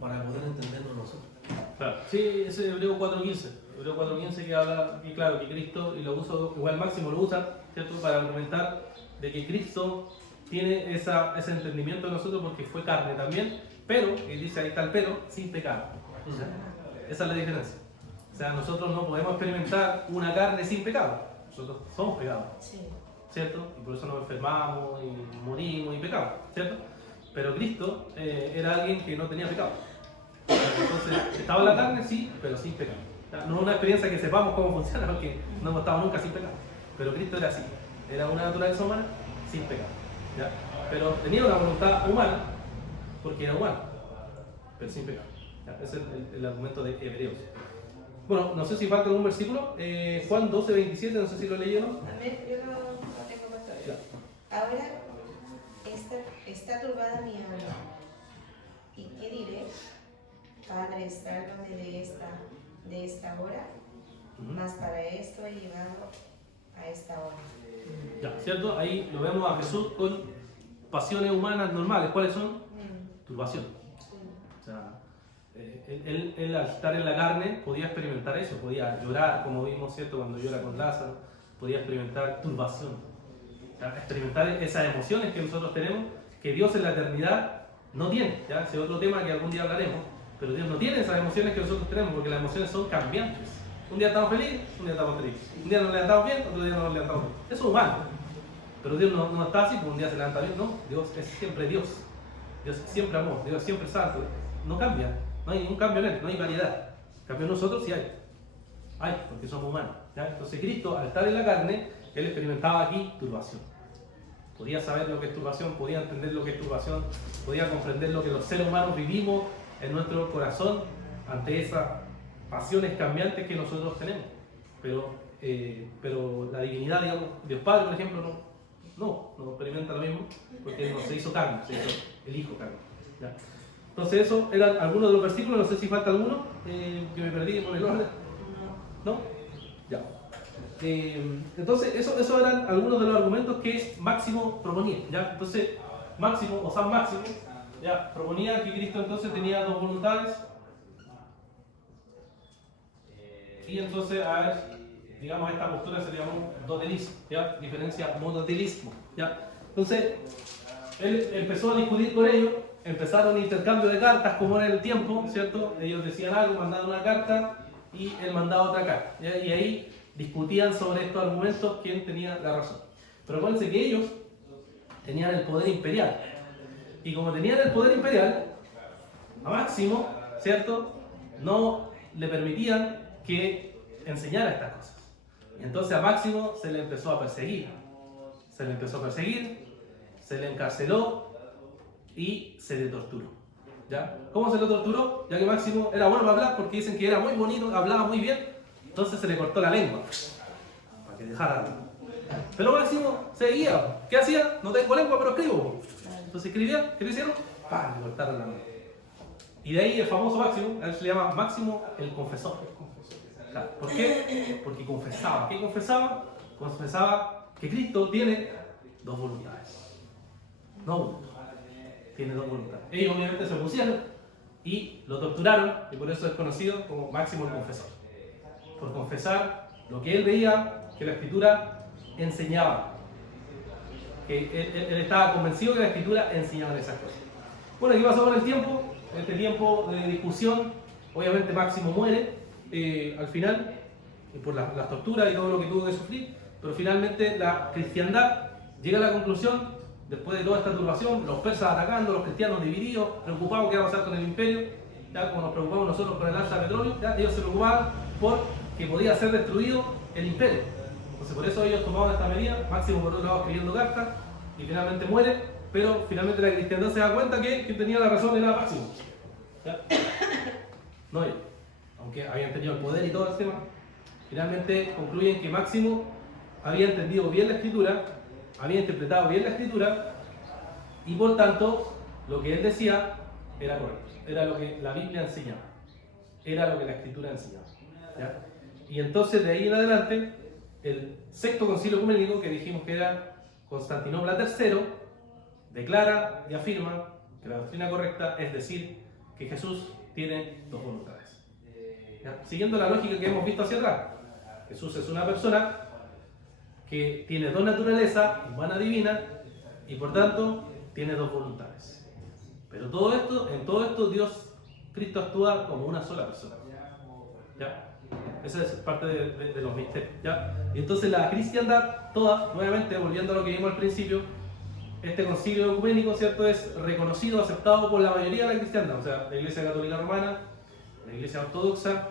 para poder entendernos nosotros. Claro, sí, ese es Hebreo 4.15. Hebreo 4.15 que habla, y claro, que Cristo, y lo uso, igual Máximo lo usa, ¿cierto? Para argumentar de que Cristo tiene ese entendimiento de nosotros porque fue carne también, pero, y dice ahí está el pero, sin pecado. Esa es la diferencia. O sea, nosotros no podemos experimentar una carne sin pecado. Nosotros somos pecados, ¿cierto? Y por eso nos enfermamos y morimos y pecamos, ¿cierto? Pero Cristo era alguien que no tenía pecado. Entonces, estaba en la carne, sí, pero sin pecado. No es una experiencia que sepamos cómo funciona porque no hemos estado nunca sin pecado. Pero Cristo era así. Era una naturaleza humana sin pecado. ¿Ya? Pero tenía una voluntad humana porque era humano, pero sin pecado. ¿Ya? Ese es el argumento de Hebreos. Bueno, no sé si falta algún versículo. Juan 12:27, no sé si lo leyeron. A ver, yo no tengo pastor. Ahora está turbada mi alma. ¿Y qué diré? Padre, sálvame de esta hora, mas para esto he llegado a esta hora. Ya, ¿cierto? Ahí lo vemos a Jesús con pasiones humanas normales. ¿Cuáles son? Turbación. O sea, él al estar en la carne podía experimentar eso, podía llorar, como vimos, ¿cierto? Cuando llora con Lázaro, podía experimentar turbación. O sea, experimentar esas emociones que nosotros tenemos, que Dios en la eternidad no tiene. ¿Ya? Ese es otro tema que algún día hablaremos. Pero Dios no tiene esas emociones que nosotros tenemos, porque las emociones son cambiantes. Un día estamos felices, un día estamos tristes. Un día nos levantamos bien, otro día no nos levantamos bien. Eso es humano. Pero Dios no está así, porque un día se levanta bien. No, Dios es siempre Dios. Dios es siempre amor, Dios es siempre santo. No cambia, no hay ningún cambio en él, no hay variedad. En cambio nosotros sí hay. Hay, porque somos humanos. ¿Ya? Entonces Cristo, al estar en la carne, Él experimentaba aquí turbación. Podía saber lo que es turbación, podía entender lo que es turbación, podía comprender lo que los seres humanos vivimos en nuestro corazón ante esas pasiones cambiantes que nosotros tenemos. Pero la divinidad, digamos, Dios Padre, por ejemplo, no experimenta lo mismo, porque no se hizo carne, se hizo el Hijo carne. ¿Ya? Entonces, eso eran algunos de los versículos, no sé si falta alguno, que me perdí por el orden. ¿No? Ya. Entonces, esos eran algunos de los argumentos que Máximo proponía. ¿Ya? Entonces, Máximo, o San Máximo, ya, proponía que Cristo entonces tenía dos voluntades. Y entonces, a ver, digamos, esta postura se llamó dotelismo, ¿ya? Diferencia monotelismo, ¿ya? Entonces, él empezó a discutir con ellos empezaron intercambio de cartas como era el tiempo, ¿cierto? Ellos decían algo, mandaban una carta y él mandaba otra carta, ¿ya? Y ahí discutían sobre estos argumentos quién tenía la razón. Pero acuérdense que ellos tenían el poder imperial. Y como tenían el poder imperial, a Máximo, ¿cierto?, no le permitían que enseñara estas cosas. Y entonces a Máximo se le empezó a perseguir. Se le empezó a perseguir, se le encarceló y se le torturó. ¿Ya? ¿Cómo se le torturó? Ya que Máximo era bueno para hablar porque dicen que era muy bonito, hablaba muy bien, entonces se le cortó la lengua para que dejara hablar. Pero Máximo seguía. ¿Qué hacía? No tengo lengua, pero escribo. Entonces escribía, ¿qué le hicieron? ¡Pam! Le cortaron la lengua. Y de ahí el famoso Máximo, a él se le llama Máximo el confesor. Claro. ¿Por qué? Porque confesaba. ¿Qué confesaba? Confesaba que Cristo tiene dos voluntades. No una. Tiene dos voluntades. Ellos obviamente se opusieron y lo torturaron, y por eso es conocido como Máximo el confesor. Por confesar lo que él veía que la Escritura enseñaba. Que él estaba convencido que la Escritura enseñaba esas cosas. Bueno, ¿qué pasó con el tiempo? Este tiempo de discusión, obviamente Máximo muere al final, por las torturas y todo lo que tuvo que sufrir, pero finalmente la cristiandad llega a la conclusión, después de toda esta turbación, los persas atacando, los cristianos divididos, preocupados qué va a pasar con el imperio, ya como nos preocupamos nosotros con el alza de petróleo, ya, ellos se preocupaban por que podía ser destruido el imperio. Entonces por eso ellos tomaban esta medida, Máximo por otro lado escribiendo cartas, y finalmente muere, pero finalmente la cristiandad se da cuenta que quien tenía la razón era Máximo. ¿Ya? No ellos. Aunque habían tenido el poder y todo el tema, finalmente concluyen que Máximo había entendido bien la Escritura, había interpretado bien la Escritura, y por tanto lo que él decía era correcto, era lo que la Biblia enseñaba, era lo que la Escritura enseñaba. ¿Ya? Y entonces de ahí en adelante, el sexto concilio ecuménico, que dijimos que era Constantinopla III, declara y afirma que la doctrina correcta es decir que Jesús tiene dos voluntades. ¿Ya? Siguiendo la lógica que hemos visto hacia atrás, Jesús es una persona que tiene dos naturalezas, humana y divina, y por tanto tiene dos voluntades. Pero en todo esto Cristo actúa como una sola persona. ¿Ya? Esa es parte de los misterios. ¿Ya? Y entonces la cristiandad, toda, nuevamente, volviendo a lo que vimos al principio, este concilio ecuménico, ¿cierto?, es reconocido, aceptado por la mayoría de la cristiandad, o sea, la Iglesia Católica Romana, la Iglesia Ortodoxa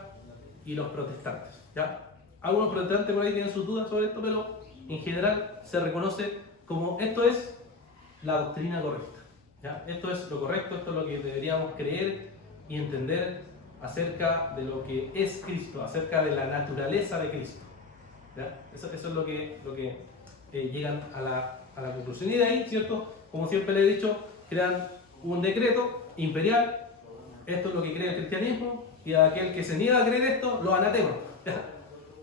y los protestantes. ¿Ya? Algunos protestantes por ahí tienen sus dudas sobre esto, pero en general se reconoce como esto es la doctrina correcta. ¿Ya? Esto es lo correcto, esto es lo que deberíamos creer y entender acerca de lo que es Cristo, acerca de la naturaleza de Cristo. ¿Ya? Eso es lo que llegan a la conclusión. Y de ahí, ¿cierto?, como siempre le he dicho, crean un decreto imperial, esto es lo que cree el cristianismo, y a aquel que se niega a creer esto, lo anatema, ¿ya?,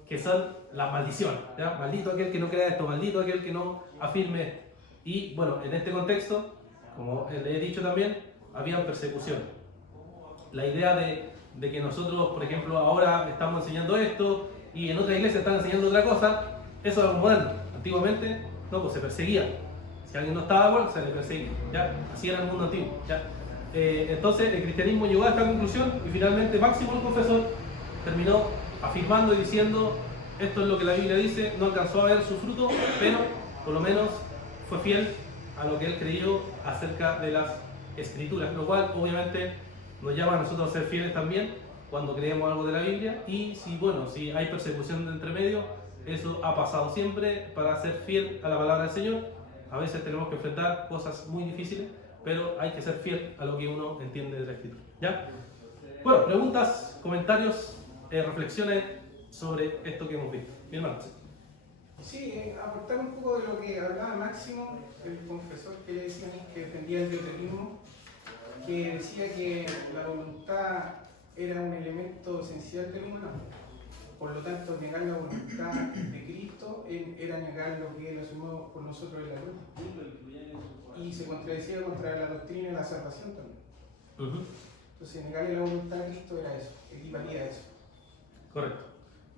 que son las maldiciones. ¿Ya? Maldito aquel que no crea esto, maldito aquel que no afirme esto. Y bueno, en este contexto, como le he dicho también, había persecución. La idea de que nosotros, por ejemplo, ahora estamos enseñando esto y en otra iglesia están enseñando otra cosa, eso es algo moderno. Antiguamente, no, pues se perseguía. Si alguien no estaba de acuerdo, se le perseguía. ¿Ya? Así era el mundo antiguo. ¿Ya? Entonces el cristianismo llegó a esta conclusión y finalmente Máximo el confesor terminó afirmando y diciendo esto es lo que la Biblia dice, no alcanzó a ver su fruto, pero por lo menos fue fiel a lo que él creyó acerca de las Escrituras, lo cual obviamente nos llama a nosotros a ser fieles también cuando creemos algo de la Biblia. Y si hay persecución de entre medio, eso ha pasado siempre para ser fiel a la palabra del Señor. A veces tenemos que enfrentar cosas muy difíciles, pero hay que ser fiel a lo que uno entiende de la Escritura. ¿Ya? Bueno, preguntas, comentarios, reflexiones sobre esto que hemos visto. Mi hermano. Sí, aportar un poco de lo que hablaba Máximo, el confesor que le decían que defendía el diotelismo, que decía que la voluntad era un elemento esencial del humano. Por lo tanto, negar la voluntad de Cristo era negar lo que Él asumió por nosotros en la cruz. Y se contradecía contra la doctrina de la salvación también. Entonces, negarle la voluntad a Cristo era eso, equivalía a eso. Correcto.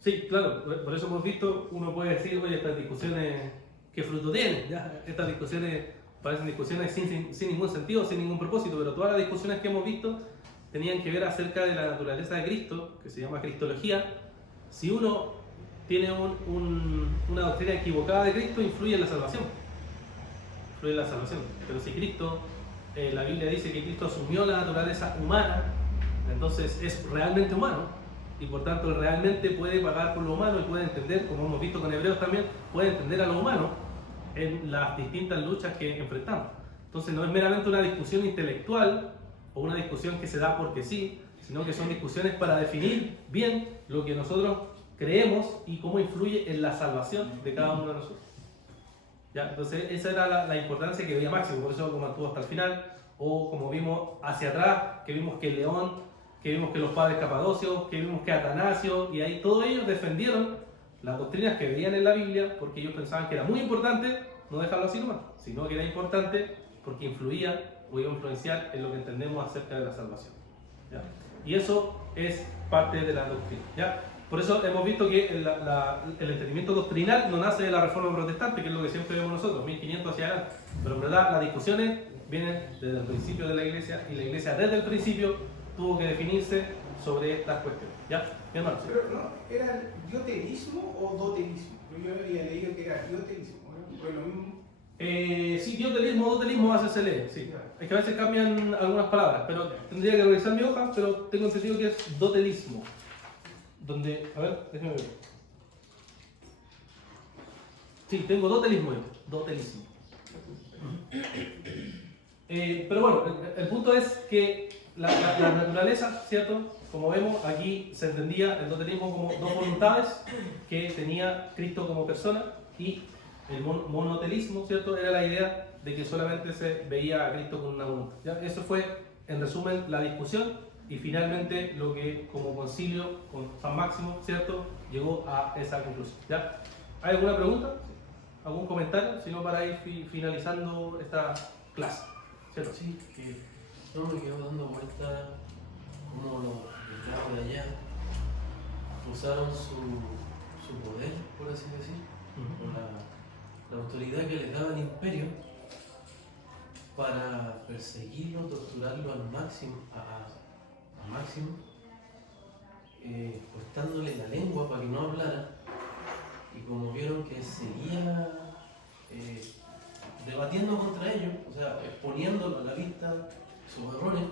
Sí, claro, por eso hemos visto, uno puede decir, oye, estas discusiones, ¿qué fruto tienen? ¿Ya? Estas discusiones parecen discusiones sin ningún sentido, sin ningún propósito, pero todas las discusiones que hemos visto tenían que ver acerca de la naturaleza de Cristo, que se llama cristología. Si uno tiene una doctrina equivocada de Cristo, influye en la salvación. Influye en la salvación. Pero si Cristo, la Biblia dice que Cristo asumió la naturaleza humana, entonces es realmente humano, y por tanto él realmente puede pagar por lo humano y puede entender, como hemos visto con Hebreos también, puede entender a lo humano en las distintas luchas que enfrentamos. Entonces no es meramente una discusión intelectual o una discusión que se da porque sí, sino que son discusiones para definir bien lo que nosotros creemos y cómo influye en la salvación de cada uno de nosotros. ¿Ya? Entonces esa era la importancia que veía Máximo, por eso como mantuvo hasta el final, o como vimos hacia atrás, que vimos que León, que vimos que los padres Capadocios, que vimos que Atanasio, y ahí todos ellos defendieron las doctrinas que veían en la Biblia, porque ellos pensaban que era muy importante no dejarlo así nomás, sino que era importante porque influía o iba a influenciar en lo que entendemos acerca de la salvación. ¿Ya? Y eso es parte de la doctrina. ¿Ya? Por eso hemos visto que el entendimiento doctrinal no nace de la Reforma Protestante, que es lo que siempre vemos nosotros, 1500 hacia adelante, pero en verdad las discusiones vienen desde el principio de la Iglesia, y la Iglesia desde el principio tuvo que definirse sobre estas cuestiones. ¿Ya? Mi hermano. Pero no, ¿era diotelismo o dotelismo? Yo había leído que era diotelismo, ¿no? ¿Fue lo mismo? Sí, dotelismo a veces se lee, sí. Es que a veces cambian algunas palabras, pero tendría que revisar mi hoja, pero tengo entendido que es dotelismo. Donde, a ver, déjame ver. Sí, tengo dotelismo. Pero bueno, el punto es que la naturaleza, ¿cierto? Como vemos, aquí se entendía el dotelismo como dos voluntades que tenía Cristo como persona, y el monotelismo, ¿cierto? Era la idea de que solamente se veía a Cristo con una voluntad. ¿Ya? Eso fue, en resumen, la discusión, y finalmente lo que como concilio con San Máximo, ¿cierto?, llegó a esa conclusión. ¿Ya? ¿Hay alguna pregunta? ¿Algún comentario? Si no, para ir finalizando esta clase. ¿Cierto? Sí, que no me quedo dando vuelta como los esclavos de allá usaron su poder, por así decir, la autoridad que les daba el imperio para perseguirlo, torturarlo al máximo, cortándole la lengua para que no hablara, y como vieron que seguía debatiendo contra ellos, o sea, exponiéndolo a la vista sus errores,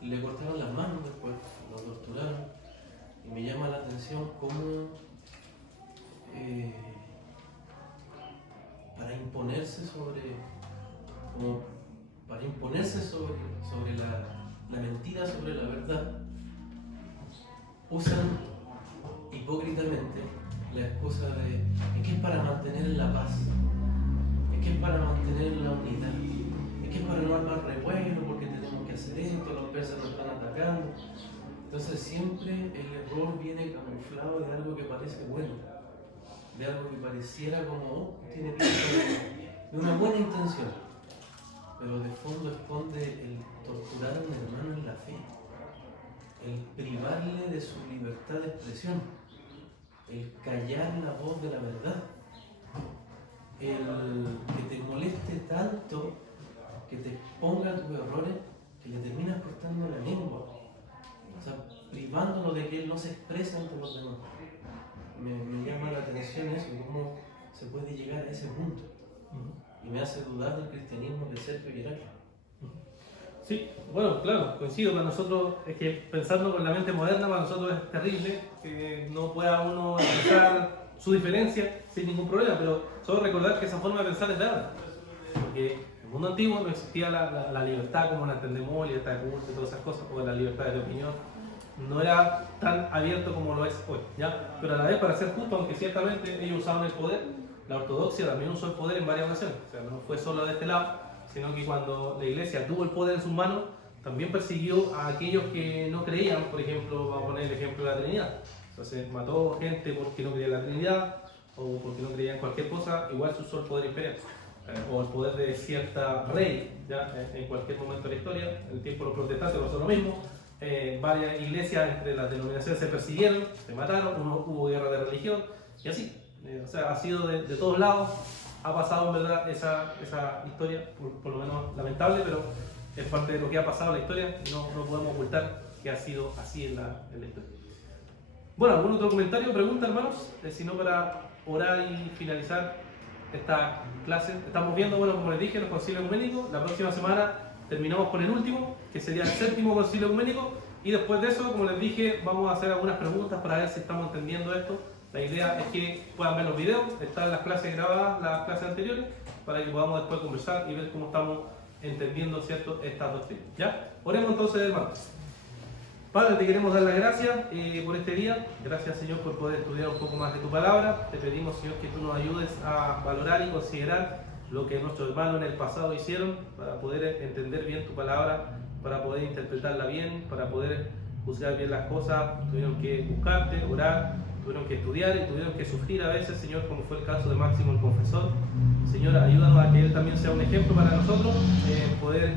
le cortaron las manos después, lo torturaron, y me llama la atención cómo para imponerse sobre la mentira, sobre la verdad, usan hipócritamente la excusa de es que es para mantener la paz, es que es para mantener la unidad, es que es para no armar revuelo porque tenemos que hacer esto, los persas nos están atacando. Entonces siempre el error viene camuflado de algo que parece bueno, de algo que pareciera como tiene pinta de una buena intención, pero de fondo esconde el torturar a un hermano en la fe, el privarle de su libertad de expresión, el callar la voz de la verdad, el que te moleste tanto, que te exponga tus errores, que le terminas cortando la lengua, o sea, privándolo de que él no se exprese ante los demás. Me llama la atención eso, cómo se puede llegar a ese punto, y me hace dudar del cristianismo de Sergio y Heraclio. Sí, bueno, claro, coincido. Para nosotros, es que pensando con la mente moderna, para nosotros es terrible que no pueda uno expresar su diferencia sin ningún problema, pero solo recordar que esa forma de pensar es de ahora, porque en el mundo antiguo no existía la libertad como la entendemos, libertad de culto y todas esas cosas, o la libertad de opinión, no era tan abierto como lo es hoy, ¿ya? Pero a la vez, para ser justo, aunque ciertamente ellos usaban el poder, la ortodoxia también usó el poder en varias ocasiones, o sea, no fue solo de este lado, sino que cuando la iglesia tuvo el poder en sus manos, también persiguió a aquellos que no creían. Por ejemplo, vamos a poner el ejemplo de la Trinidad. Entonces mató gente porque no creía en la Trinidad, o porque no creía en cualquier cosa, igual se usó el poder imperial, o el poder de cierta rey, ¿ya? En cualquier momento de la historia. En el tiempo de los protestantes pasó lo mismo. Varias iglesias entre las denominaciones se persiguieron, se mataron, hubo guerra de religión, y así. O sea, ha sido de todos lados ha pasado en verdad esa historia, por lo menos lamentable, pero es parte de lo que ha pasado en la historia y no podemos ocultar que ha sido así en la historia. Bueno, ¿algún otro comentario o pregunta, hermanos? Si no, para orar y finalizar esta clase. Estamos viendo, bueno, como les dije, los concilios ecuménicos. La próxima semana terminamos con el último, que sería el 7º concilio ecuménico. Y después de eso, como les dije, vamos a hacer algunas preguntas para ver si estamos entendiendo esto. La idea es que puedan ver los videos, están las clases grabadas, las clases anteriores, para que podamos después conversar y ver cómo estamos entendiendo, ¿cierto?, estas doctrinas. ¿Ya? Oremos entonces, hermanos. Padre, te queremos dar las gracias por este día. Gracias, Señor, por poder estudiar un poco más de tu palabra. Te pedimos, Señor, que tú nos ayudes a valorar y considerar lo que nuestros hermanos en el pasado hicieron para poder entender bien tu palabra, para poder interpretarla bien, para poder juzgar bien las cosas. Tuvieron que buscarte, orar, tuvieron que estudiar y tuvieron que sufrir a veces, Señor, como fue el caso de Máximo el Confesor. Señor, ayúdanos a que él también sea un ejemplo para nosotros, poder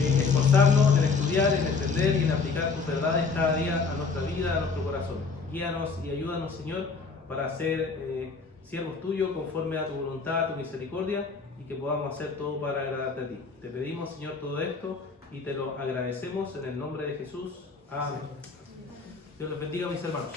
esforzarnos en estudiar, en entender y en aplicar tus verdades cada día a nuestra vida, a nuestro corazón. Guíanos y ayúdanos, Señor, para ser siervos tuyos conforme a tu voluntad, a tu misericordia, y que podamos hacer todo para agradarte a ti. Te pedimos, Señor, todo esto y te lo agradecemos en el nombre de Jesús. Amén. Dios los bendiga, mis hermanos.